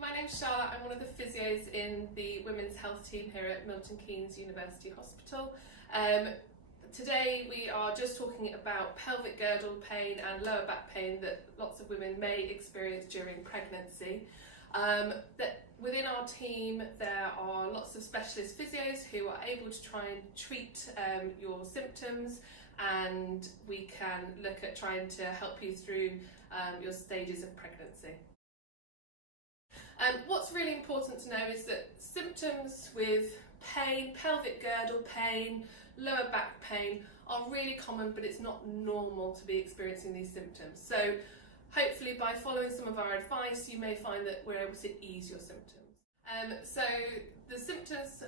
my name's Charlotte. I'm one of the physios in the women's health team here at Milton Keynes University Hospital. Today we are just talking about pelvic girdle pain and lower back pain that lots of women may experience during pregnancy. That within our team there are lots of specialist physios who are able to try and treat your symptoms, and we can look at trying to help you through your stages of pregnancy. What's really important to know is that symptoms with pain, pelvic girdle pain, lower back pain are really common, but it's not normal to be experiencing these symptoms. So hopefully by following some of our advice you may find that we're able to ease your symptoms. So the symptoms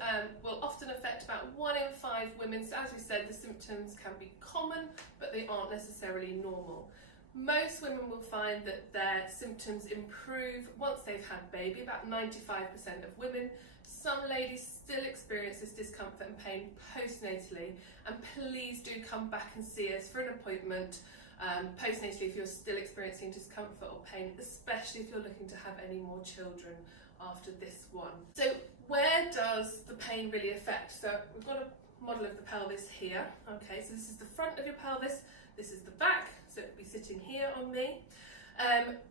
will often affect about 1 in 5 women. So as we said, the symptoms can be common, but they aren't necessarily normal. Most women will find that their symptoms improve once they've had baby, about 95% of women. Some ladies still experience this discomfort and pain postnatally, and please do come back and see us for an appointment postnatally if you're still experiencing discomfort or pain, especially if you're looking to have any more children after this one. So where does the pain really affect? So we've got a model of the pelvis here. Okay, so this is the front of your pelvis, this is the back, so it will be sitting here on me.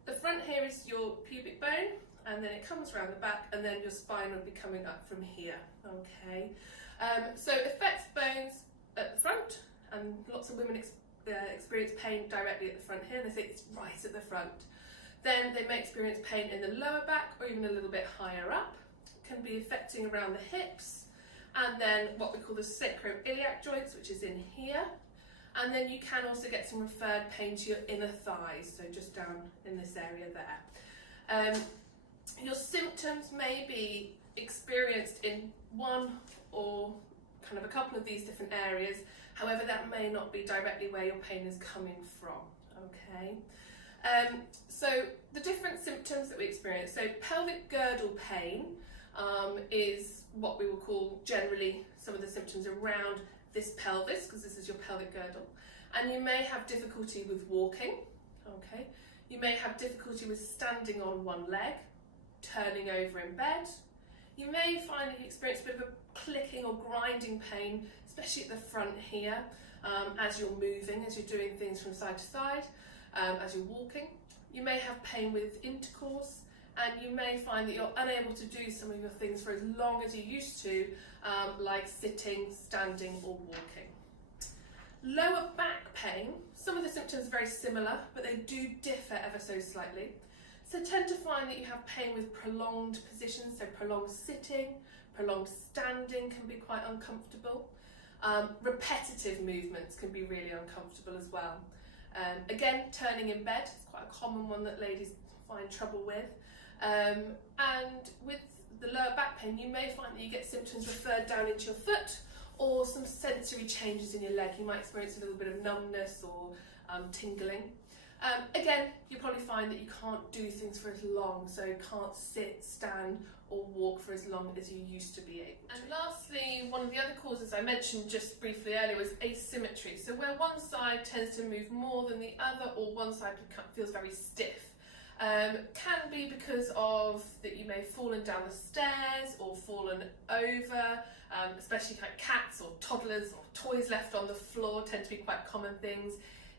The front here is your pubic bone, and then it comes around the back, and then your spine will be coming up from here. Okay, so it affects bones at the front, and lots of women experience pain directly at the front here. They think it's right at the front. Then they may experience pain in the lower back or even a little bit higher up. It can be affecting around the hips, and then what we call the sacroiliac joints, which is in here. And then you can also get some referred pain to your inner thighs, so just down in this area there. Your symptoms may be experienced in one or kind of a couple of these different areas. However, that may not be directly where your pain is coming from. Okay. So the different symptoms that we experience. So pelvic girdle pain is what we will call generally some of the symptoms around this pelvis, because this is your pelvic girdle, and you may have difficulty with walking. Okay, you may have difficulty with standing on one leg, turning over in bed. You may find that you experience a bit of a clicking or grinding pain, especially at the front here, as you're moving, as you're doing things from side to side, as you're walking. You may have pain with intercourse, and you may find that you're unable to do some of your things for as long as you used to, like sitting, standing or walking. Lower back pain, some of the symptoms are very similar, but they do differ ever so slightly. So tend to find that you have pain with prolonged positions, so prolonged sitting, prolonged standing can be quite uncomfortable. Repetitive movements can be really uncomfortable as well. Again, turning in bed is quite a common one that ladies find trouble with. And with the lower back pain, you may find that you get symptoms referred down into your foot, or some sensory changes in your leg. You might experience a little bit of numbness or tingling. Again, you'll probably find that you can't do things for as long, so you can't sit, stand or walk for as long as you used to be able to. And lastly, one of the other causes I mentioned just briefly earlier was asymmetry. So where one side tends to move more than the other, or one side feels very stiff. Can be because of that you may have fallen down the stairs or fallen over, especially like cats or toddlers or toys left on the floor tend to be quite common things.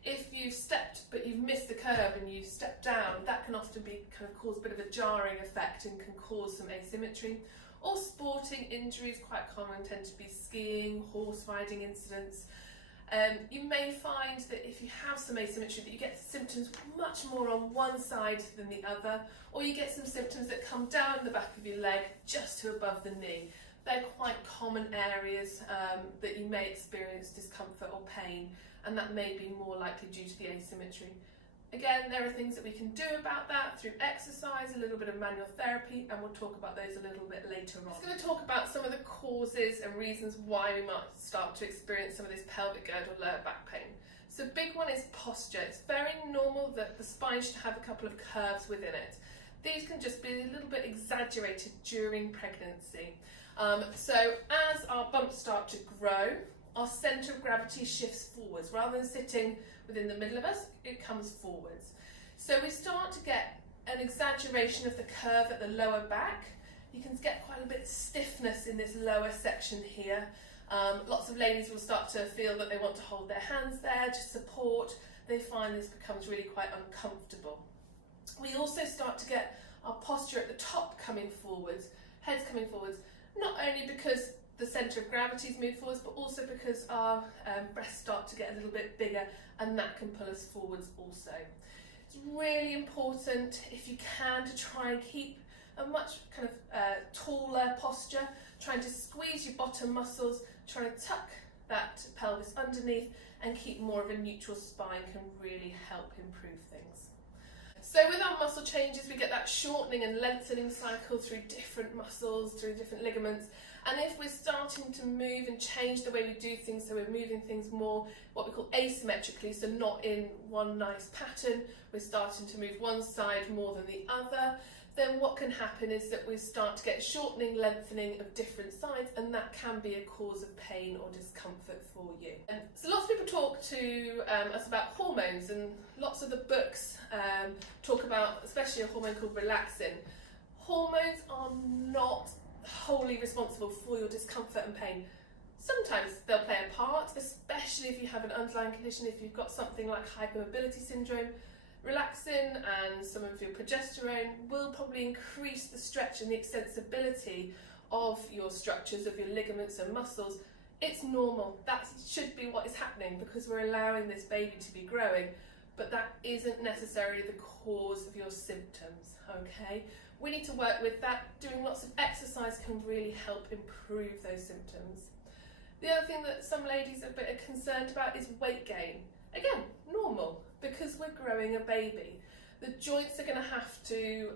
If you've stepped but you've missed the curve and you've stepped down, that can often be kind of cause a bit of a jarring effect and can cause some asymmetry. Or sporting injuries, quite common, tend to be skiing, horse riding incidents. You may find that if you have some asymmetry that you get symptoms much more on one side than the other, or you get some symptoms that come down the back of your leg just to above the knee. They're quite common areas that you may experience discomfort or pain, and that may be more likely due to the asymmetry. Again, there are things that we can do about that through exercise, a little bit of manual therapy, and we'll talk about those a little bit later on. I'm just going to talk about some of the causes and reasons why we might start to experience some of this pelvic girdle lower back pain. So big one is posture. It's very normal that the spine should have a couple of curves within it. These can just be a little bit exaggerated during pregnancy. So as our bumps start to grow, our centre of gravity shifts forwards. Rather than sitting within the middle of us, it comes forwards. So we start to get an exaggeration exaggeration of the curve at the lower back. You can get quite a bit of stiffness in this lower section here. Lots of ladies will start to feel that they want to hold their hands there to support. They find this becomes really quite uncomfortable. We also start to get our posture at the top coming forwards, heads coming forwards, not only because the centre of gravity is moved forwards, but also because our breasts start to get a little bit bigger, and that can pull us forwards also. It's really important, if you can, to try and keep a much kind of taller posture, trying to squeeze your bottom muscles, trying to tuck that pelvis underneath and keep more of a neutral spine can really help improve things. So with our muscle changes, we get that shortening and lengthening cycle through different muscles, through different ligaments. And if we're starting to move and change the way we do things, so we're moving things more what we call asymmetrically, so not in one nice pattern, we're starting to move one side more than the other, then what can happen is that we start to get shortening, lengthening of different sides, and that can be a cause of pain or discomfort for you. So lots of people talk to us about hormones, and lots of the books talk about, especially a hormone called relaxin. Hormones are not wholly responsible for your discomfort and pain. Sometimes they'll play a part, especially if you have an underlying condition, if you've got something like hypermobility syndrome. Relaxin and some of your progesterone will probably increase the stretch and the extensibility of your structures, of your ligaments and muscles. It's normal. That should be what is happening because we're allowing this baby to be growing, but that isn't necessarily the cause of your symptoms, okay? We need to work with that. Doing lots of exercise can really help improve those symptoms. The other thing that some ladies are a bit concerned about is weight gain. Again, normal, because we're growing a baby. The joints are going to have to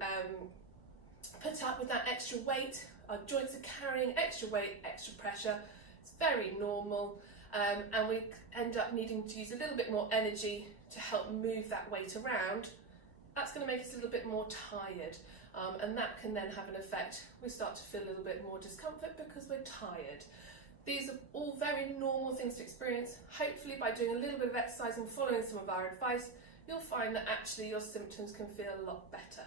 put up with that extra weight. Our joints are carrying extra weight, extra pressure. It's very normal, and we end up needing to use a little bit more energy to help move that weight around. That's going to make us a little bit more tired, and that can then have an effect. We start to feel a little bit more discomfort because we're tired. These are all very normal things to experience. Hopefully by doing a little bit of exercise and following some of our advice, you'll find that actually your symptoms can feel a lot better.